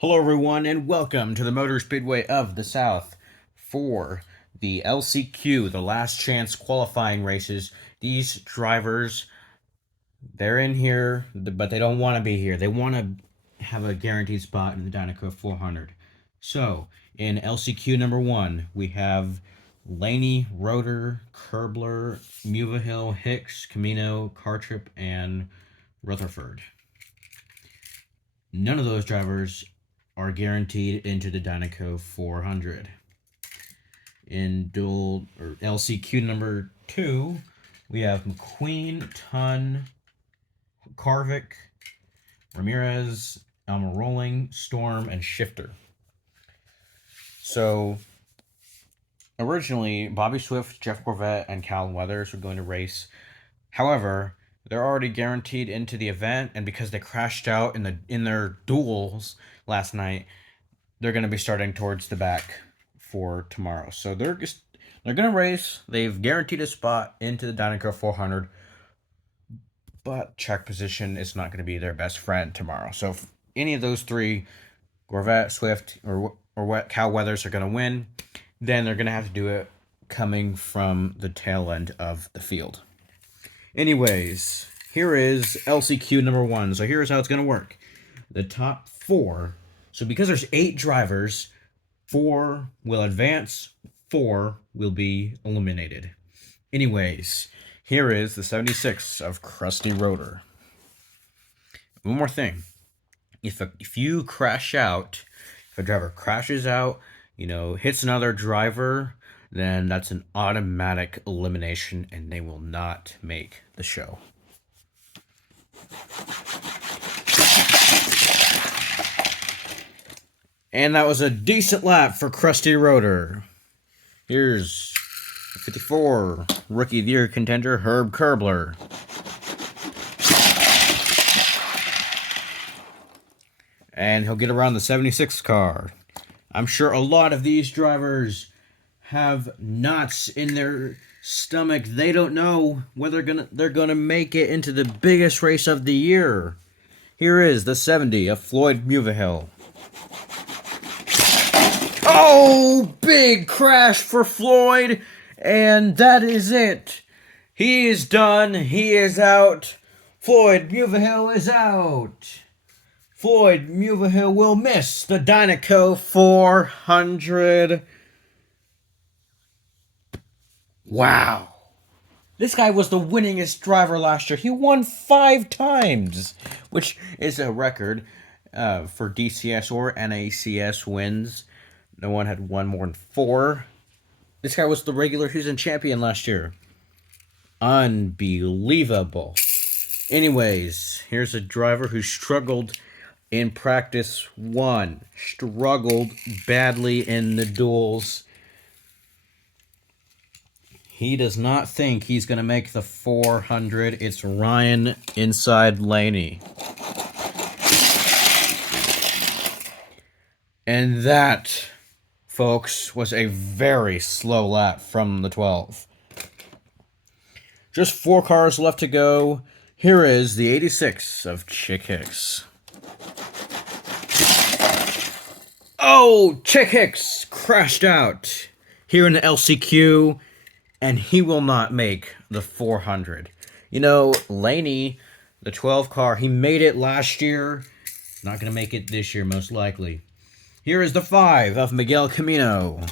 Hello, everyone, and welcome to the Motor Speedway of the South for the LCQ, the last chance qualifying races. These drivers, they're in here, but they don't want to be here. They want to have a guaranteed spot in the Dinoco 400. So, in LCQ number 1, we have Laney, Rotor, Kerbler, Muvahill, Hicks, Camino, Cartrip, and Rutherford. None of those drivers are guaranteed into the Dinoco 400. In dual or LCQ number 2, we have McQueen, Tun, Carvick, Ramirez, Elmer Rolling, Storm, and Shifter. So originally, Bobby Swift, Jeff Corvette, and Cal Weathers were going to race. However, they're already guaranteed into the event, and because they crashed out in their duels last night, they're going to be starting towards the back for tomorrow. So they're going to race. They've guaranteed a spot into the Dinoco 400, but track position is not going to be their best friend tomorrow. So if any of those three, Corvette, Swift, or Cal Weathers, are going to win, then they're going to have to do it coming from the tail end of the field. Anyways, here is LCQ number 1. So here's how it's going to work. The top 4. So because there's 8 drivers, 4 will advance, 4 will be eliminated. Anyways, here is the 76 of Krusty Rotor. One more thing. If you crash out, if a driver crashes out, hits another driver, then that's an automatic elimination and they will not make the show. And that was a decent lap for Krusty Rotor. Here's 54 Rookie of the Year contender Herb Kerbler. And he'll get around the 76 car. I'm sure a lot of these drivers have knots in their stomach. They don't know whether they're gonna make it into the biggest race of the year. Here is the 70 of Floyd Muvahill. Oh, big crash for Floyd, and that is it. He is done. He is out. Floyd Muvahill is out. Floyd Muvahill will miss the Dinoco 400. Wow. This guy was the winningest driver last year. He won 5 times, which is a record for DCS or NACS wins. No one had won more than 4. This guy was the regular season champion last year. Unbelievable. Anyways, here's a driver who struggled in practice 1. Struggled badly in the duels. He does not think he's going to make the 400. It's Ryan inside Laney. And that, folks, was a very slow lap from the 12. Just 4 cars left to go. Here is the 86 of Chick Hicks. Oh, Chick Hicks crashed out here in the LCQ, and he will not make the 400. Laney, the 12 car, he made it last year. Not going to make it this year, most likely. Here is the 5 of Miguel Camino.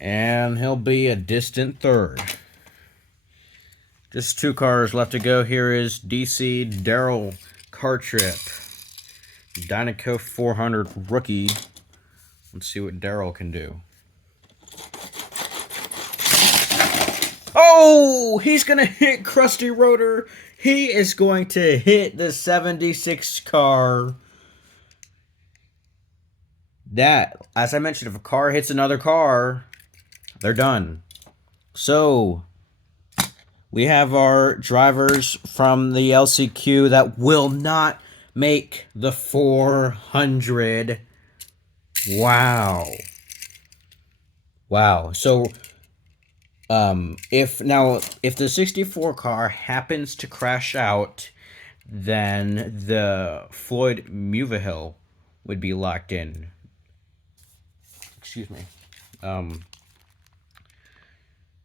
And he'll be a distant 3rd. Just 2 cars left to go. Here is DC Daryl Cartrip. Dinoco 400 rookie. Let's see what Daryl can do. Oh, he's going to hit Krusty Rotor. He is going to hit the 76 car. That, as I mentioned, if a car hits another car, they're done. So, we have our drivers from the LCQ that will not make the 400. Wow. So, If the 64 car happens to crash out, then the Floyd Mulvihill would be locked in. Excuse me.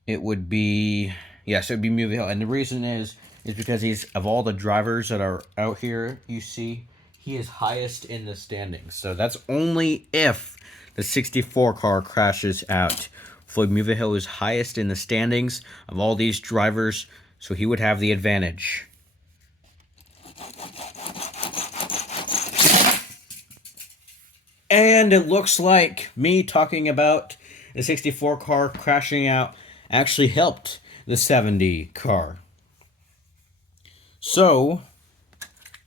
It would be, yes, it would be Mulvihill, and the reason is because he's, of all the drivers that are out here, you see, he is highest in the standings. So that's only if the 64 car crashes out. Floyd Mulvihill is highest in the standings of all these drivers, so he would have the advantage. And it looks like me talking about the 64 car crashing out actually helped the 70 car. So,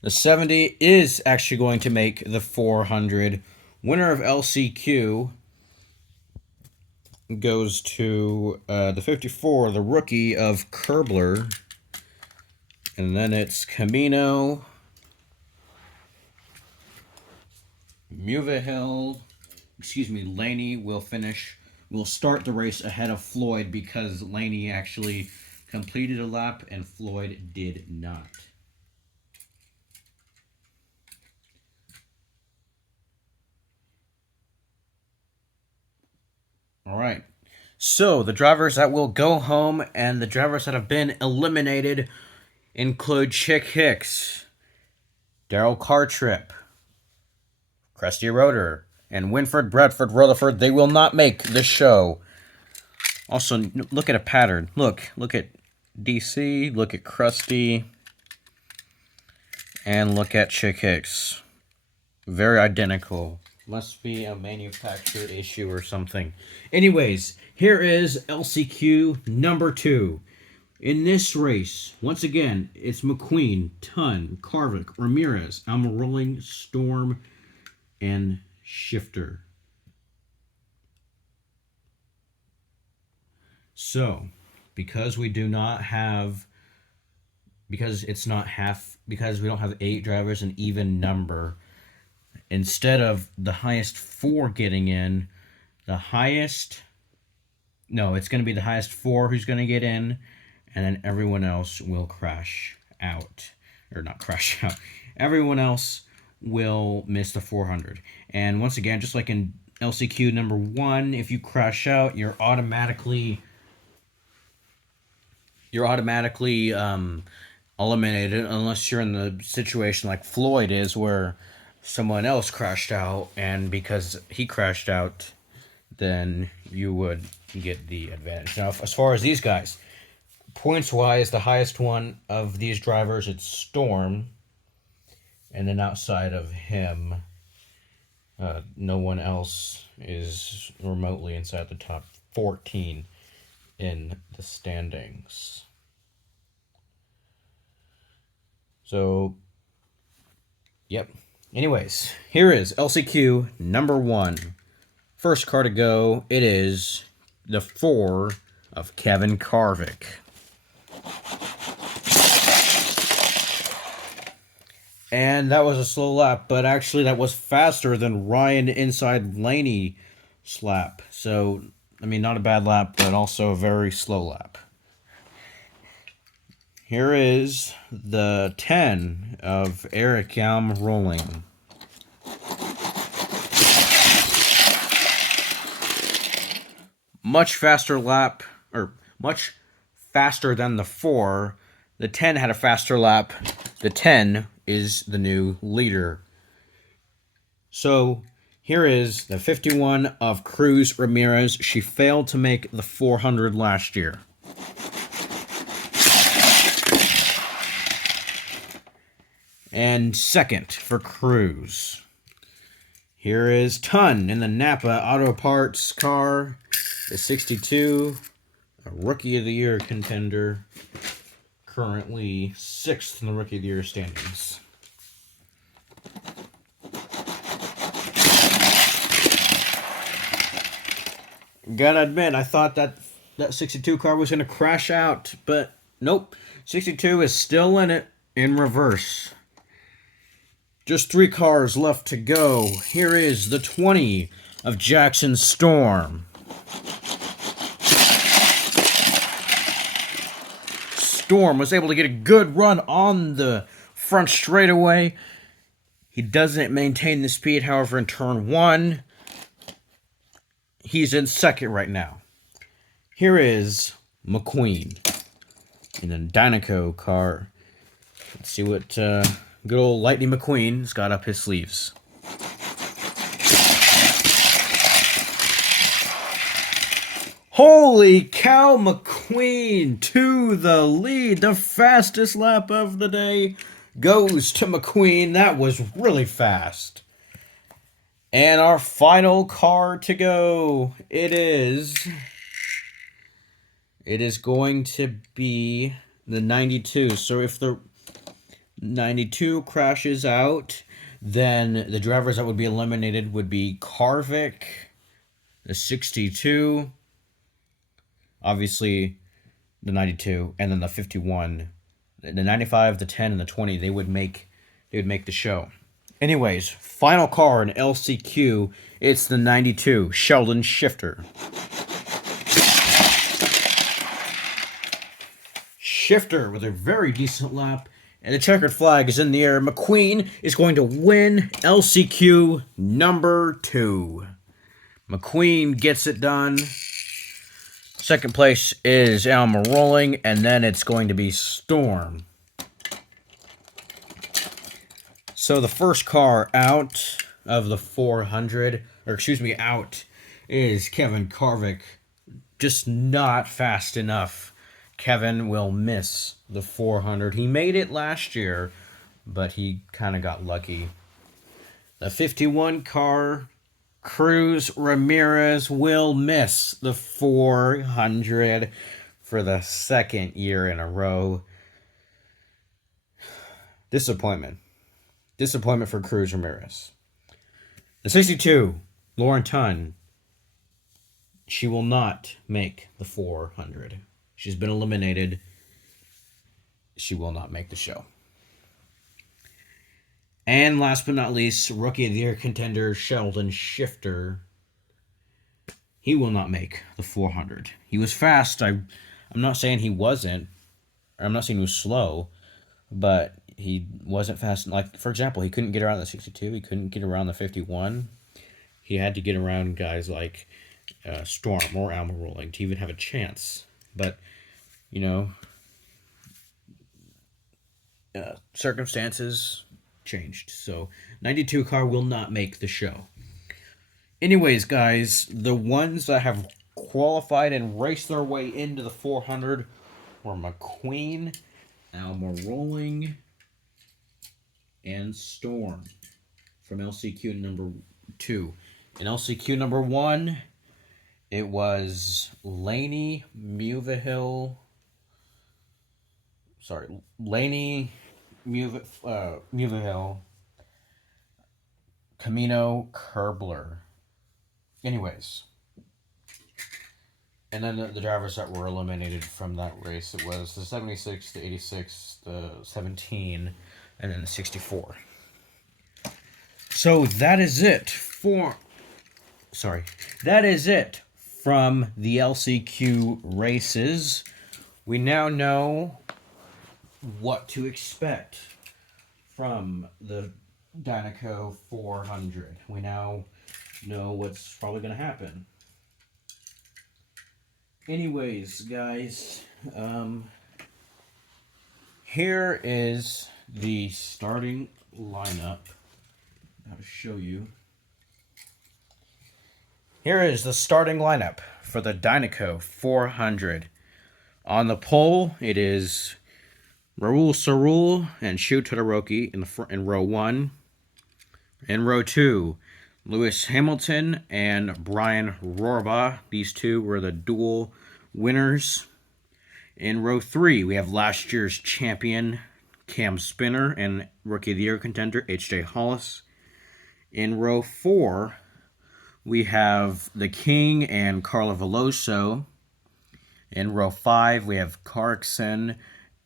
the 70 is actually going to make the 400. Winner of LCQ goes to the 54, the rookie of Kerbler. And then it's Camino, Mulvihill, Laney will start the race ahead of Floyd because Laney actually completed a lap and Floyd did not. All right. So the drivers that will go home and the drivers that have been eliminated include Chick Hicks, Daryl Cartrip, Krusty Roeder, and Winfred Bradford Rutherford. They will not make the show. Also, look at a pattern. Look at DC, look at Krusty, and look at Chick Hicks. Very identical. Must be a manufactured issue or something. Anyways, here is LCQ number 2. In this race, once again, it's McQueen, Tunn, Carvick, Ramirez, Almirola, Storm, and Shifter. So, because we don't have 8 drivers, an even number, instead of the highest 4 getting in, it's going to be the highest 4 who's going to get in, and then everyone else will crash out. Or not crash out. Everyone else will miss the 400. And once again, just like in LCQ number 1, if you crash out, you're automatically eliminated, unless you're in the situation like Floyd is, where someone else crashed out, and because he crashed out, then you would get the advantage. Now, as far as these guys, points-wise, the highest one of these drivers, it's Storm, and then outside of him, no one else is remotely inside the top 14 in the standings. So, yep. Anyways, here is LCQ number 1. First car to go, it is the 4 of Kevin Carvick. And that was a slow lap, but actually that was faster than Ryan inside Laney lap. So, not a bad lap, but also a very slow lap. Here is the 10 of Eric Almirola. Much faster lap, or much faster than the 4. The 10 had a faster lap. The 10 is the new leader. So here is the 51 of Cruz Ramirez. She failed to make the 400 last year. And second for Cruz. Here is Tunn in the Napa Auto Parts car. The 62, a Rookie of the Year contender. Currently 6th in the Rookie of the Year standings. Gotta admit, I thought that 62 car was going to crash out, but nope. 62 is still in it in reverse. Just 3 cars left to go. Here is the 20 of Jackson Storm. Storm was able to get a good run on the front straightaway. He doesn't maintain the speed, however, in turn 1. He's in second right now. Here is McQueen in a Dinoco car. Let's see what good old Lightning McQueen's got up his sleeves. Holy cow, McQueen to the lead. The fastest lap of the day goes to McQueen. That was really fast. And our final car to go, it is going to be the 92. So if the 92 crashes out, then the drivers that would be eliminated would be Carvick, the 62, obviously the 92, and then the 51, the 95, the 10, and the 20. They would make the show. Anyways, final car in LCQ, it's the 92 Sheldon Shifter. Shifter with a very decent lap, and the checkered flag is in the air. McQueen is going to win LCQ number 2. McQueen gets it done. Second place is Alma Rolling, and then it's going to be Storm. So the first car out of the 400, out, is Kevin Carvick. Just not fast enough. Kevin will miss the 400. He made it last year, but he kind of got lucky. The 51 car, Cruz Ramirez, will miss the 400 for the second year in a row. Disappointment for Cruz Ramirez. The 62, Lauren Tunn, she will not make the 400. She's been eliminated. She will not make the show. And last but not least, Rookie of the Year contender Sheldon Shifter. He will not make the 400. He was fast. I'm not saying he wasn't. I'm not saying he was slow, but he wasn't fast. Like, for example, he couldn't get around the 62. He couldn't get around the 51. He had to get around guys like Storm or Alma Rolling to even have a chance. But, you know, circumstances changed. So, 92 car will not make the show. Anyways, guys, the ones that have qualified and raced their way into the 400 were McQueen, Alma Rolling, and Storm from LCQ number 2. In LCQ number 1, it was Laney Muvihill, Camino Kerbler. Anyways, and then the drivers that were eliminated from that race, it was the 76, the 86, the 17, and then the 64. So that is it from the LCQ races. We now know what to expect from the Dinoco 400. We now know what's probably going to happen. Anyways, guys, here is the starting lineup. I'll show you. Here is the starting lineup for the Dinoco 400. On the pole, it is Raul Sarul and Shu Todoroki in row 1. In row 2, Lewis Hamilton and Brian Rorba. These two were the dual winners. In row 3, we have last year's champion Cam Spinner and Rookie of the Year contender H.J. Hollis. In row 4, we have the King and Carla Veloso. In row 5, we have Carrickson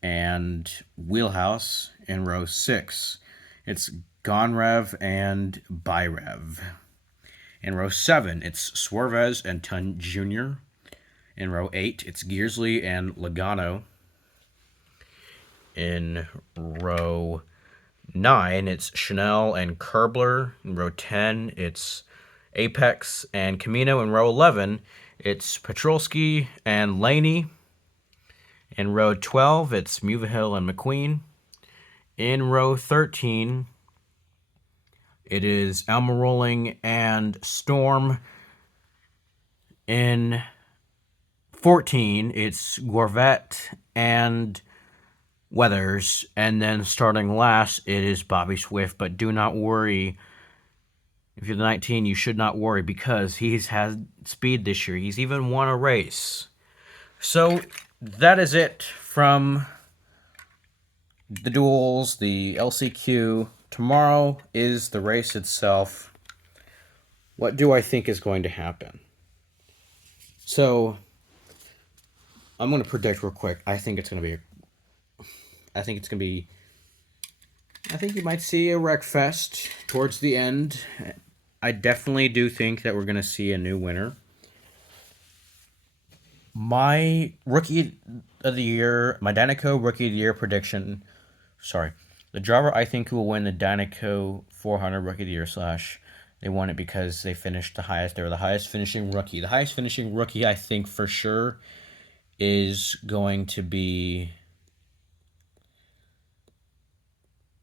and Wheelhouse. In row 6, it's Gonrev and Byrev. In row 7, it's Swervez and Tun Jr. In row 8, it's Gearsley and Logano. In row 9, it's Chanel and Kerbler. In row 10, it's Apex and Camino. In row 11, it's Petrolsky and Laney. In row 12, it's Muvahill and McQueen. In row 13, it is Almiroling and Storm. In 14, it's Gorvet and Weathers. And then starting last, it is Bobby Swift. But do not worry. If you're the 19, you should not worry because he's had speed this year. He's even won a race. So that is it from the duels, the LCQ. Tomorrow is the race itself. What do I think is going to happen? So I'm going to predict real quick. I think you might see a wreck fest towards the end. I definitely do think that we're going to see a new winner. My rookie of the year, my Dinoco rookie of the year prediction. Sorry. The driver I think who will win the Dinoco 400 rookie of the year / they won it because they finished the highest. They were the highest finishing rookie. The highest finishing rookie I think for sure is going to be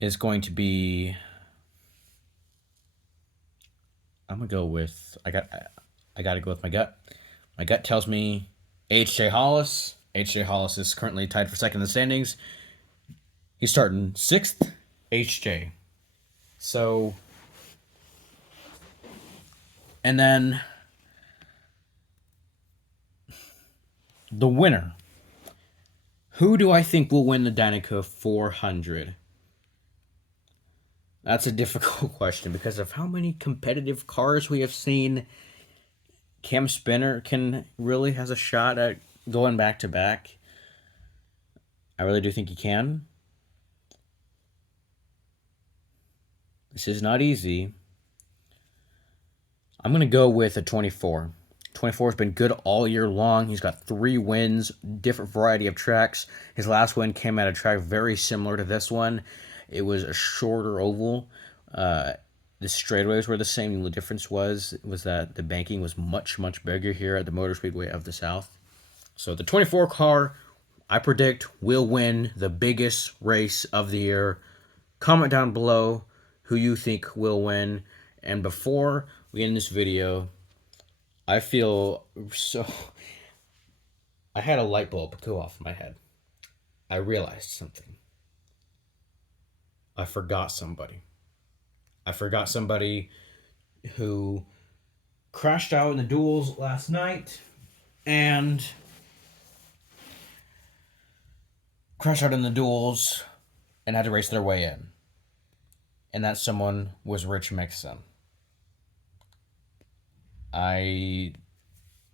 I'm gonna go with I gotta go with my gut. My gut tells me H.J. Hollis. H.J. Hollis is currently tied for second in the standings. He's starting 6th. H.J. So, and then the winner. Who do I think will win the Dinoco 400? That's a difficult question because of how many competitive cars we have seen. Cam Spinner really has a shot at going back to back. I really do think he can. This is not easy. I'm going to go with a 24. 24 has been good all year long. He's got 3 wins, different variety of tracks. His last win came at a track very similar to this one. It was a shorter oval. The straightaways were the same. The difference was that the banking was much, much bigger here at the Motor Speedway of the South. So the 24 car, I predict, will win the biggest race of the year. Comment down below who you think will win. And before we end this video, I feel so... I had a light bulb go off in my head. I realized something. I forgot somebody. I forgot somebody who crashed out in the duels last night and had to race their way in. And that someone was Rich Mixon. I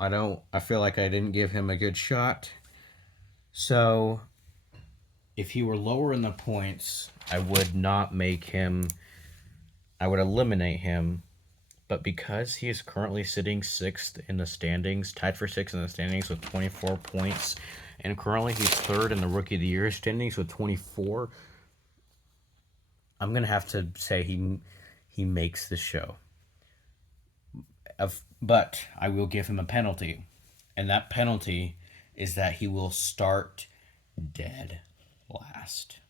feel like I didn't give him a good shot. So if he were lower in the points, I would eliminate him. But because he is currently sitting 6th in the standings, tied for 6th in the standings with 24 points, and currently he's 3rd in the Rookie of the Year standings with 24, I'm going to have to say he makes the show. But I will give him a penalty. And that penalty is that he will start dead last.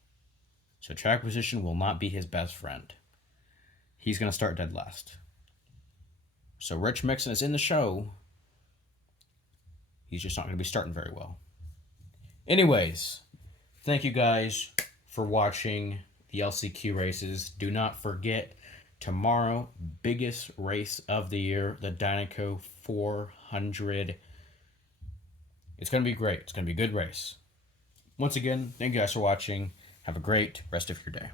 So track position will not be his best friend. He's going to start dead last. So Rich Mixon is in the show. He's just not going to be starting very well. Anyways, thank you guys for watching the LCQ races. Do not forget, tomorrow, biggest race of the year, the Dinoco 400. It's going to be great. It's going to be a good race. Once again, thank you guys for watching. Have a great rest of your day.